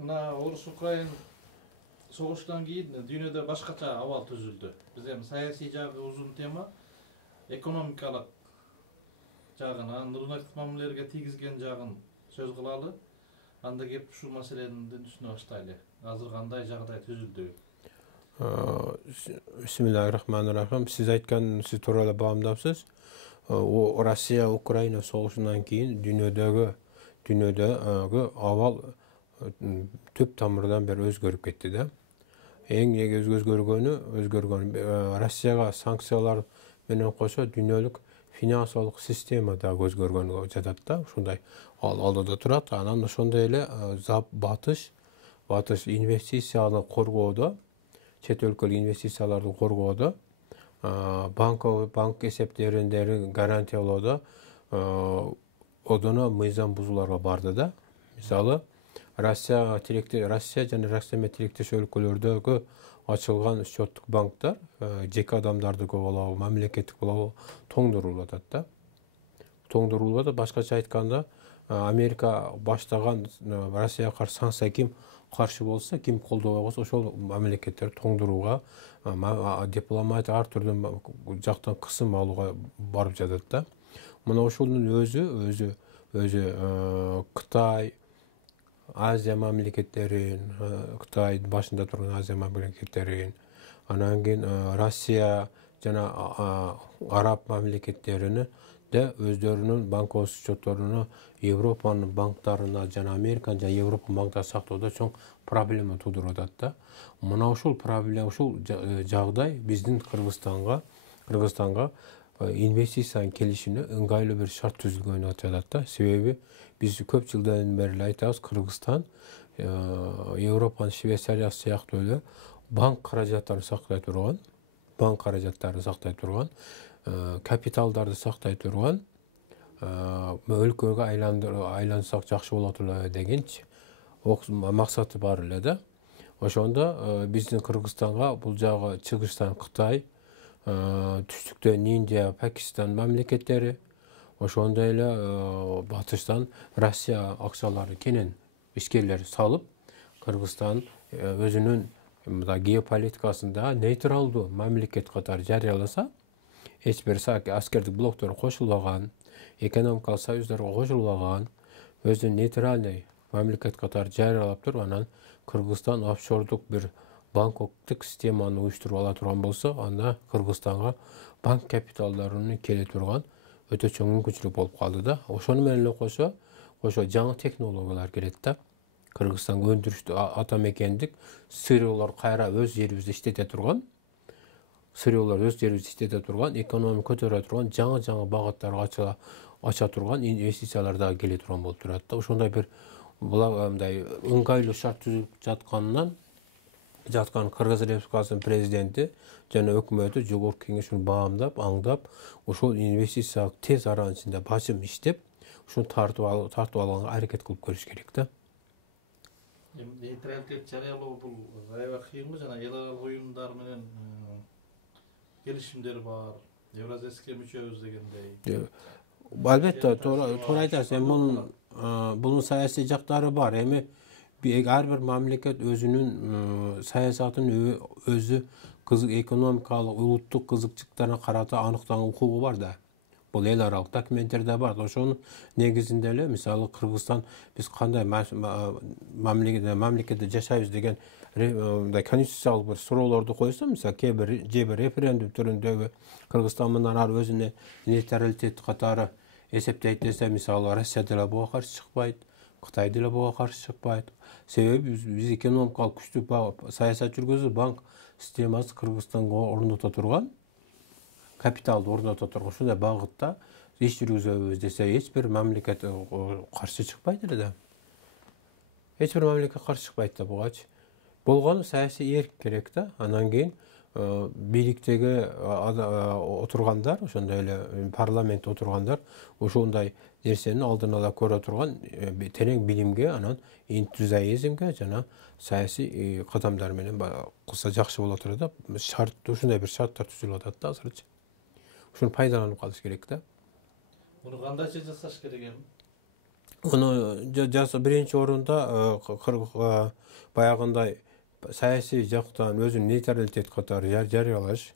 Mına Orus Ukrayn soğuştan keyin dünyada başkaça ahval tüzüldü. Biz hem siyasi jagı uzun tema, ekonomikalik jagına, nurnak mamlerge tigizgen jagын söz kılalı. Anda gep şu meselenin üstüne başlaylı. Hazır kanday jagday tüzüldü. Bismillahirrahmanirrahim. Siz aytkan, siz to'g'ri bağımdapsız. O Rossiya Ukrayna soğuşundan keyin dünyadagi avval tüp tamırdan beri özgörüp ketdi de. Eng özgörgönü Rossiyaga sanksiyalar menen koşa dünyalык finansiyalык sistema da özgörgönü jatat da. Uşunday aldıda turat. Anan ошондой эле батыш инвестицияны коргоодо, чет өлкөлүк инвестицияларды коргоодо, банк эсептериндеги гарантиялоодо одоно мыйзам бузууларга барды да. Мисалы, Rossiya жана Россия тилектеш өлкөлөрдөгү ачылган счеттук банктар жеке адамдардыкы болобу, мамлекеттик болобу тоңдурулуп атат да. Тоңдурулуп атат. Башкача айтканда, Америка баштаган Россияга каршы санкция ким каршы болса, ким колдобой болсо, ошол мамлекеттер тоңдурууга, дипломатия ар түрдөн жактан кысым алууга барып жатат да. Мына ошонун өзү Кытай, Азия мамлекеттерин, Кытай башында турган Азия мамлекеттерин, анан кийин Россия жана араб мамлекеттерини де өздөрүнүн банковский счетторуну Европанын банктарына жана Американын жана Европа банктарын сактоодо чоң проблема туудуруп атат да. Мына ушул проблема, ушул жагдай биздин Кыргызстанга инвестициянын келишине ыңгайлуу бир шарт түзүлгөнү атат да. Себеби биз көп жылдан бери айтабыз, Кыргызстан Европанын Швейцариясы сыяктуу эле банк каражаттарын сактай турган, капиталдарды сактай турган өлкөгө айлансак жакшы болот эле дегенчи максаты бар эле да. Ошондо биздин Кыргызстанга бул жагы чыгыштан Кытай, түштүктөн Индия, Пакистан мамлекеттери, ошондой эле батыштан Россия акчалары кенен ишкерлер салып, Кыргызстан өзүнүн геополитикасында нейтралдуу мамлекет катары жарыяласа, эч бир аскердик блокторго кошулбаган, экономикалык союздарга кошулбаган, өзүн нейтральный мамлекет катары жарыялап туруп, анан Кыргызстан офшордук бир банковтук системаны уюштуруп ала турган болсо, анда Кыргызстанга банк капиталдарынын келе турган өтө чоң мүмкүнчүлүк болуп калды да. Ошону менен эле кошо жаңы технологиялар келет да. Кыргызстанга өндүрүштү атамекендик сырыолор кайра өз жерибизде иштете турган, экономика көтөрө турган, жаңы багыттарга ача турган инвестициялар дагы келе турган болуп турат да. Ошондой бир мындай ыңгайлуу шарт түзүлүп жаткан Кыргыз Республикасынын президенти жана өкмөтү жогорку кеңешин баамдап, аңдап, ошол инвестицияга тез аранын ичинде башым иштеп, ушуну тартып алганга аракет кылып көрүш керек да. Нейтралитет жарыялоо бул аябай кыйынбы, жана эл аралык уюмдар менен келишимдер бар. Евразийский мүчөбүз дегендей. Албетте, туура айтасыз. Бунун саясий жактары бар. Эми ар бир мамлекет өзүнүн саясатын өзү экономикалык, улуттук кызыкчылыктарына карата аныктаган укугу бар да. Бул эл аралык документтерде бар. Ошонун негизинде эле, мисалы, Кыргызстан биз кандай мамлекетте жашайбыз деген конституциялык бир суроолорду койсо, мисалы, же бир референдум түрүндөгү Кыргызстан менен ар өзүнө нейтралитет катары эсептейт десе, мисалы, Россия деле буга каршы чыкпайт, Кытай деле буга каршы чыкпайт. Себеби биз экономикалык күчтүү саясат жүргүзүп, банк системасы Кыргызстанга орното турган, капиталды орното турган ушундай багытта иш жүргүзөбүз десе, эч бир мамлекет каршы чыкпайт эле да. Эч бир мамлекет каршы чыкпайт да бугачы. Болгону саясий эрк керек да. Анан кийин бийликтеги отургандар, ошондой эле парламентте отургандар ошондой нерсенин алдын ала көрө турган терең билимге, анан энтузиазмге жана саясий кадамдар менен кылса жакшы болот эле да. Ушундай бир шарттар түзүлүп атат да азырчы. Ушуну пайдаланып калыш керек да. Муну кандайча жасаш керек эми? Onu birinci orunda bayağınday siyasi jaktan özün neytralitet katары jarıyalaş.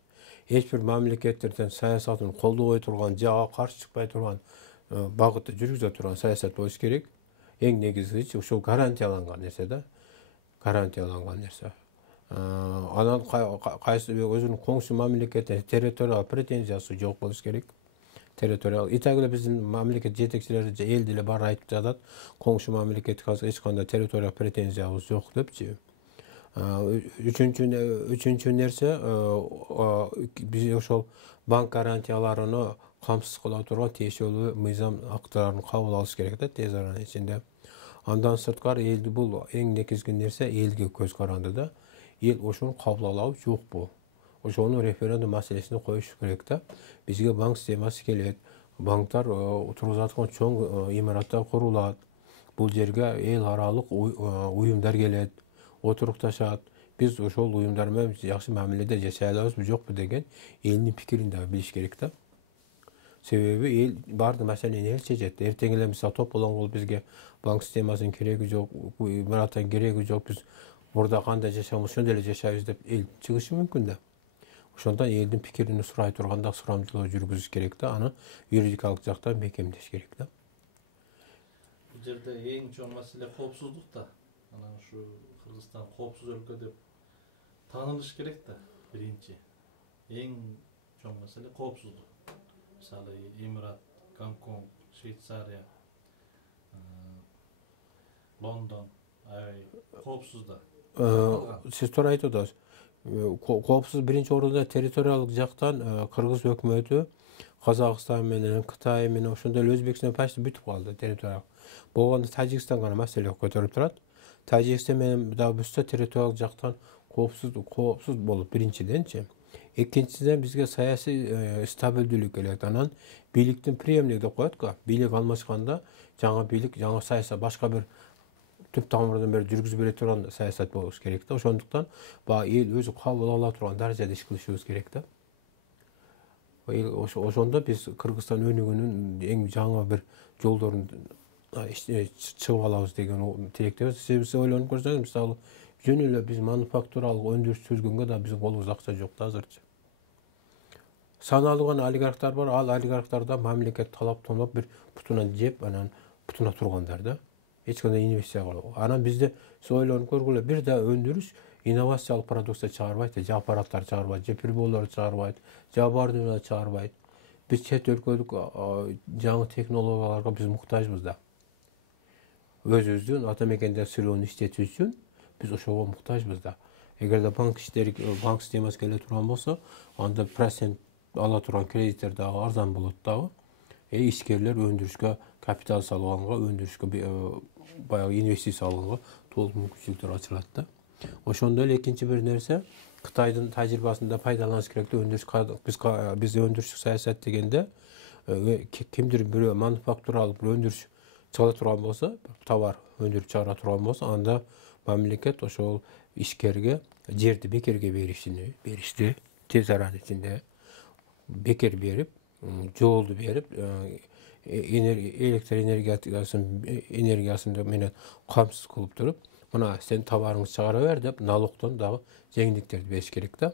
Hiçbir memleketlerden siyasatın kolduğu turgan, jağa karşı çıkpay turgan bagıtты жүрgüze turgan siyasat boluş gerek. Eң негизгisi uşul garantiyalанган nerse da. Garantiyalанган nerse. Anan kayсы özünün koңшу memlekete territorial pretenziyası jok bolуш gerek. Territorial. İtagıla bizim memleket yetekçileri el dili bar aytıp jatat. Koңшу memleket hazır hiç kандай territorial pretenziyabız jok depçi. Üçüncü nerse biz ошол bank garantiyalaryny камсыз кыла турган тиешелүү мыйзам актыларын кабыл алыш керек да тез аранын ичинде. Андан сырткары элди бул эң негизги нерсе элге көз каранды да. Эл ошону кабыл алабы жокпу? Ошону референдум маселесине коюш керек да. Бизге банк системасы келет. Банктар тургузаткан чоң имараттар курулат. Бул жерге эл аралык уюмдар келет. Oturuktашат. Biz ошол уюмдар менен жакшы мамиледе жашай алабызбы жокпу деген элдин пикирин да билиш керек да. Себеби эл барды маселени эл чечет. Эртең эле мисалы топ болгон болуп бизге банк системасынын кереги жок, имараттын кереги жок, биз мурда кандай жашабыз ошондой эле жашайбыз деп эл чыгышы мүмкүн да. Ошондон элдин пикирин сурай турганда сурамжылоо жүргүзүш керек да, аны юридикалык жактан бекемдеш керек да. Бул жерде эң чоң маселе коопсуздук да. Анан ушу Кыргызстан коопсуз өлкө деп таанылыш керек да. Биринчи эң чоң маселе коопсуздук. Мисалы Эмират, Гонконг, Швейцария, Лондон коопсуз да. Siz to'g'ri aytasiz. Коопсуз биринчи орунда территориялык жактан Кыргыз өкмөтү Казакстан менен, Кытай менен ошондой эле Өзбекстан почти бүтүп калды территориялык. Болгондо Тажикстан гана маселе көтөрүп турат. Тажикстан менен дагы бүтсө территориялык жактан коопсуз болуп биринчиденчи. Экинчиден бизге саясий стабилдүүлүк келет. Анан бийликтин преемник деп коет го. Бийлик алмашканда жаңы бийлик, жаңы саясат башка бир түп тамырдан бери жүргүзүп бере турган саясат болуш керек да. Ошондуктан эл өзү кабыл ала турган даражада иш кылышыбыз керек да. Ошондо биз Кыргызстан өнүгүүнүн эң жаңы бир жолдорун чыгып алабыз деген тилектебиз. Сиз ойлонуп көрсөңүз, мисалы, жөн эле биз мануфактуралык өндүрүш түзгөнгө да биздин колубузда акча жок да азырчы. Саналган олигархтар бар, ал олигархтарда мамлекет талап тонуп бир путуна жеп, анан путуна тургандар да. Эч кандай инвестиция кылбайт. Анан бизде сиз ойлонуп көргүлө, бир да өндүрүш инновациялык продукция чыгарбайт, же аппараттар чыгарбайт, же приборлор чыгарбайт, же оборудование чыгарбайт. Биз чет өлкөлүк жаңы технологияларга биз муктажбыз да. Өзүбүздүн ата мекенде сүрөөнү иштетүү үчүн биз ошого муктажбыз да. Эгерде банк системасы келе турган болсо, анда процент ала турган кредиттер дагы арзан болот дагы. Ишкерлер өндүрүшкө капитал салганга, өндүрүшкө баягы инвестиция алганга толук мүмкүнчүлүктөр ачылат да. Ошондой эле экинчи бир нерсе, Кытайдын тажрыйбасында пайдаланыш керек да. Биз өндүрүш саясат дегенде кимдир бирөө мануфактуралык бир өндүрүш чыгара турган болсо, товар өндүрүп чыгара турган болсо, анда мамлекет ошол ишкерге жерди бекерге беришти тез аранын ичинде. Бекер берип, жолду берип, электр энергиясын менен камсыз кылып туруп, мына сен товарыңды чыгара бер деп налогдон дагы жеңилдиктерди бериш керек да.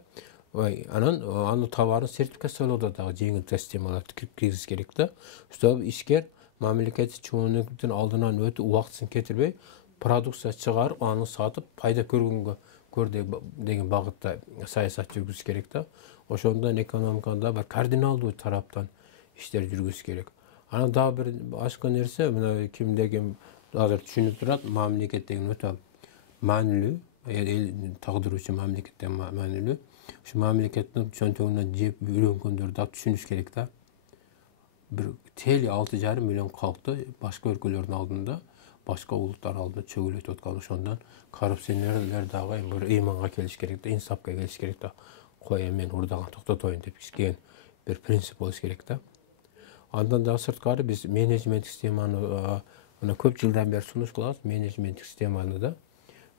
Анан аны товарын сертификациялоодо дагы жеңил системаларды киргизиш керек да. Ошто ишкер мамлекет чоңдуктун алдынан өтүп, убактысын кетирбей, продукция чыгарып, аны сатып, пайда көр деген багытта саясат жүргүзүш керек да. Ошондон экономикада бир кардиналдуу тараптан иштер жүргүзүш керек. Анан дагы бир башка нерсе, мына кимдеги азыр түшүнүп турат, мамлекет деген өтө маанилүү, эл тагдыры үчүн мамлекетте маанилүү. Ушу мамлекеттин чөнтөгүнөн жеп үйрөнгөндөр да түшүнүш керек да. Бир 6,5 миллион калкты башка өлкөлөрдүн алдында, башка улуттар алдында чөгүлөтүп аткан. Ошондон коррупционерлер дагы бир ыйманга келиш керек да, инсапка келиш керек да. Кой, мен урдаган токтотоюн деп деген бир принцип болуш керек да. Андан дагы сырткары биз менеджменттик системаны мына көп жылдан бери сунуш кылабыз, менеджменттик системаны да.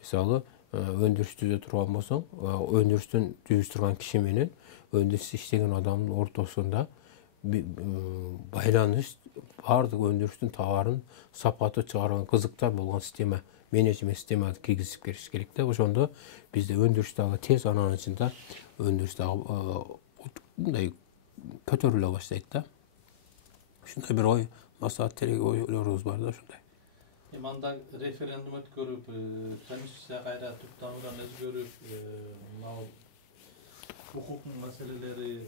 Мисалы, өндүрүш түзө турган болсоң, өндүрүштүн түзүштүргөн киши менен өндүрүш иштеген адамдын ортосунда байланыш бардык өндүрүштүн товарын сапаты чыгарган кызыктар болгон система, менеджмент системаны киргизип бериш керек да. Ошондо бизде өндүрүш дагы тез анын ичинде өндүрүш дагы мындай көтөрүлө баштайт да. Ушундай бир ой, маслахат ойлорубуз бар да ушундай. Анда референдум өткөрүп, комиссия кайра тукталуудан өзгөрүп, мына укук маселелери,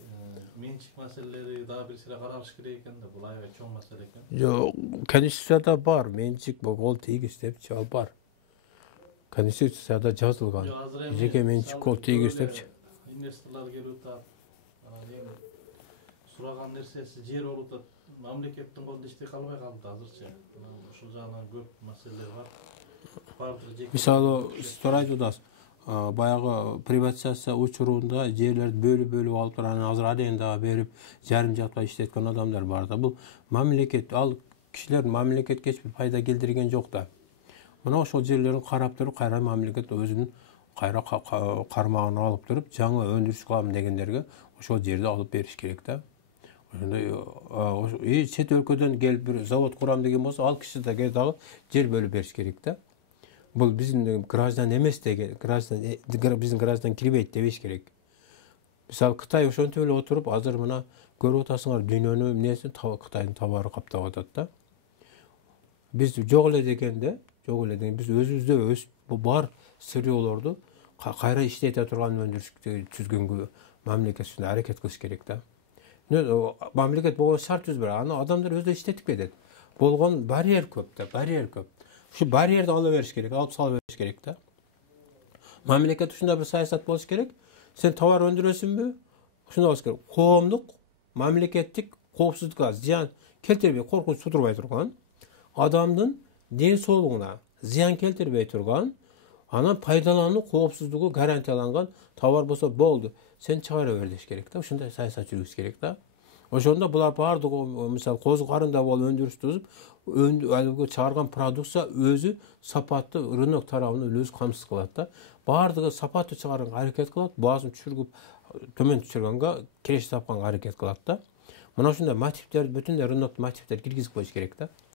менчик маселелери дагы бир сыйра каралыш керек экен да. Бул аябай чоң маселе экен. Жок, конституцияда бар, менчик кол тийгиз депчи, ал бар. Конституцияда жазылган. Жеке менчик кол тийгиз депчи. Инвесторлор келип атат. Эң сураган нерсеси жер болуп атат. Мамлекеттин колунда иштей калбай калды азырча. Ушул жагынан көп маселелер бар. Мисалы, сиз туура айтып атасыз. Баягы приватизация учурунда жерлерди бөлүп алып туруп, анан азыр арендага берип, жарым жаппай иштеткөн адамдар бар да. Бул мамлекет, ал кишилер мамлекетке эч бир пайда келтирген жок да. Мына ошол жерлерин карап туруп, кайра мамлекет өзүнүн кайра кармагына алып туруп, жаңы өндүрүш кылам дегендерге ошол жерди алып бериш керек да. Ошондой чет өлкөдөн келип бир завод курам деген болсо, ал киши дагы жер бөлүп бериш керек да. Бул биздин граждан эмес деген, биздин граждан кирбейт дебеш керек. Мисалы, Кытай ошентип эле отуруп, азыр мына көрүп атасыңар, дүйнөнүн эмнесин Кытайдын товары каптап атат да. Биз жок эле дегенде, биз өзүбүздө бар сырьёолорду кайра иштете турган өндүрүш түзгөнгө мамлекет ушундай аракет кылыш керек да. Мамлекет болгон шарт түзбөйт, аны адамдар өзү иштетип кетет. Болгон барьер көп да, барьер көп. Şu bariyerdi ала бериш керек, алып сала бериш керек да. Мамлекет ушундай бир саясат болуш керек. Сен товар өндүрөсүңбү? Ушундай болуш керек. Коомдук, мамлекеттик коопсуздукка зыян келтирбей, коркунуч тудурбай турган, адамдын ден соолугуна зыян келтирбей турган, анан пайдалануу коопсуздугу гарантияланган товар болсо болду. Сен чыгара бер деш керек да. Ушундай саясат жүргүзүш керек да. Ошондо булар бардыгы, мисалы, козу карында болуп өндүрүш түзүп, чыгарган продукция өзү сапаттуу рынок тарабынан өзү камсыз кылат да. Бардыгы сапаттуу чыгарганга аракет кылат, баазын түшүрүп, төмөн түшүргөнгө кереш тапканга аракет кылат да. Мына ушундай мотивдерди, бүтүндөй рыноктун мотивдерин киргизип коюш керек да.